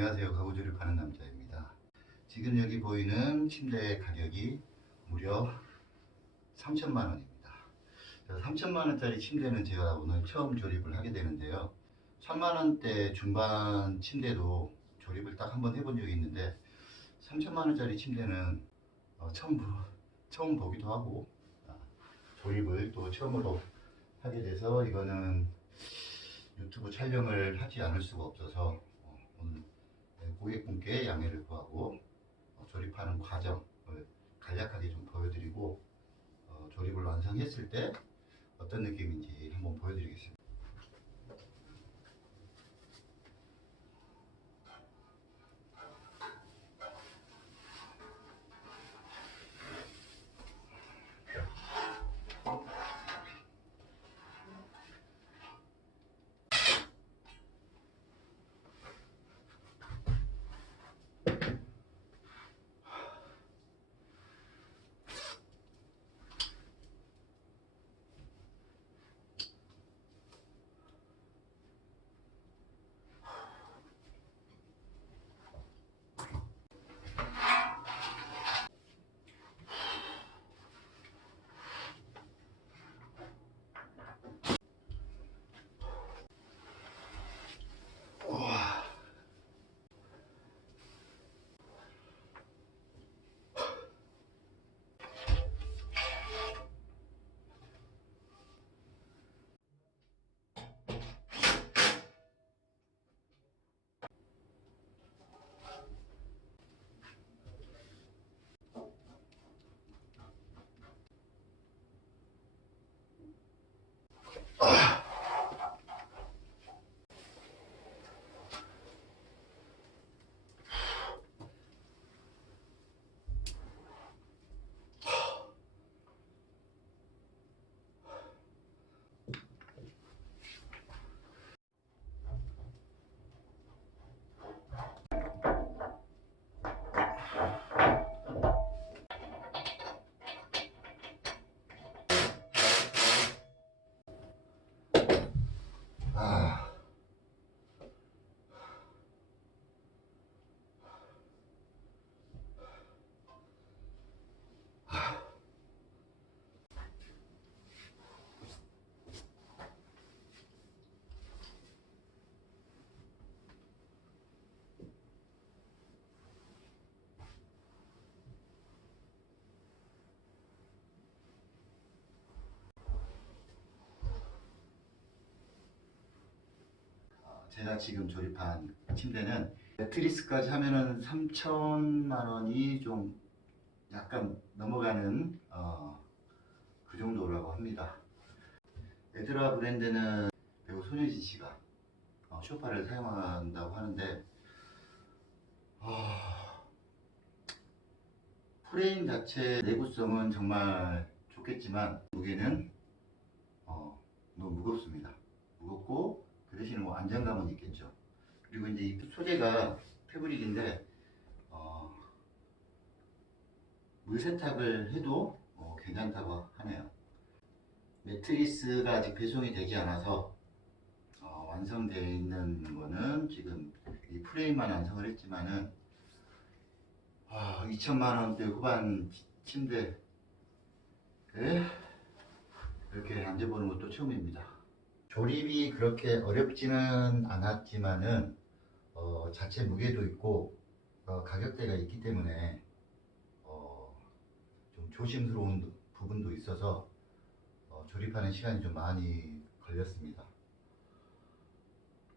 안녕하세요. 가구 조립 하는 남자입니다. 지금 여기 보이는 침대 가격이 무려 3천만 원입니다. 3천만 원짜리 침대는 제가 오늘 처음 조립을 하게 되는데요. 3만 원대 중반 침대도 조립을 딱 한번 해본 적이 있는데 3천만 원짜리 침대는 어, 처음 보, 처음 보기도 하고 아, 조립을 또 처음으로 하게 돼서 이거는 유튜브 촬영을 하지 않을 수가 없어서 어, 오늘 네, 고객분께 양해를 구하고 어, 조립하는 과정을 간략하게 좀 보여드리고 어, 조립을 완성했을 때 어떤 느낌인지 한번 보여드리겠습니다. 제가 지금 조립한 침대는 매트리스까지 하면은 3천만 원이 좀 약간 넘어가는 어, 그 정도라고 합니다. 에드라 브랜드는 배우 손예진 씨가 어, 쇼파를 사용한다고 하는데 아, 프레임 자체 내구성은 정말 좋겠지만 무게는 어, 너무 무겁습니다. 무겁고 그 대신에 뭐 안정감은 있겠죠. 그리고 이제 이 소재가 패브릭인데 어, 물 세탁을 해도 어, 괜찮다고 하네요. 매트리스가 아직 배송이 되지 않아서 어, 완성되어 있는 거는 지금 이 프레임만 완성을 했지만은 아, 2천만 원대 후반 치- 침대 에 이렇게 앉아보는 것도 처음입니다. 조립이 그렇게 어렵지는 않았지만은 어, 자체 무게도 있고 어, 가격대가 있기 때문에 어, 좀 조심스러운 부분도 있어서 어, 조립하는 시간이 좀 많이 걸렸습니다.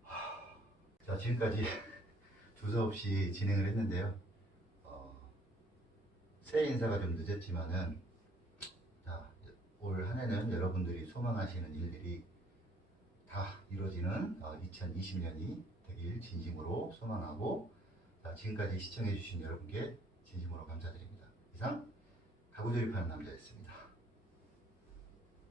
하, 자 지금까지 두서없이 진행을 했는데요. 어, 새해 인사가 좀 늦었지만은 자, 올 한해는 여러분들이 소망하시는 일들이 다 이루어지는 2020년이 되길 진심으로 소망하고 자, 지금까지 시청해주신 여러분께 진심으로 감사드립니다. 이상 가구조립하는 남자였습니다.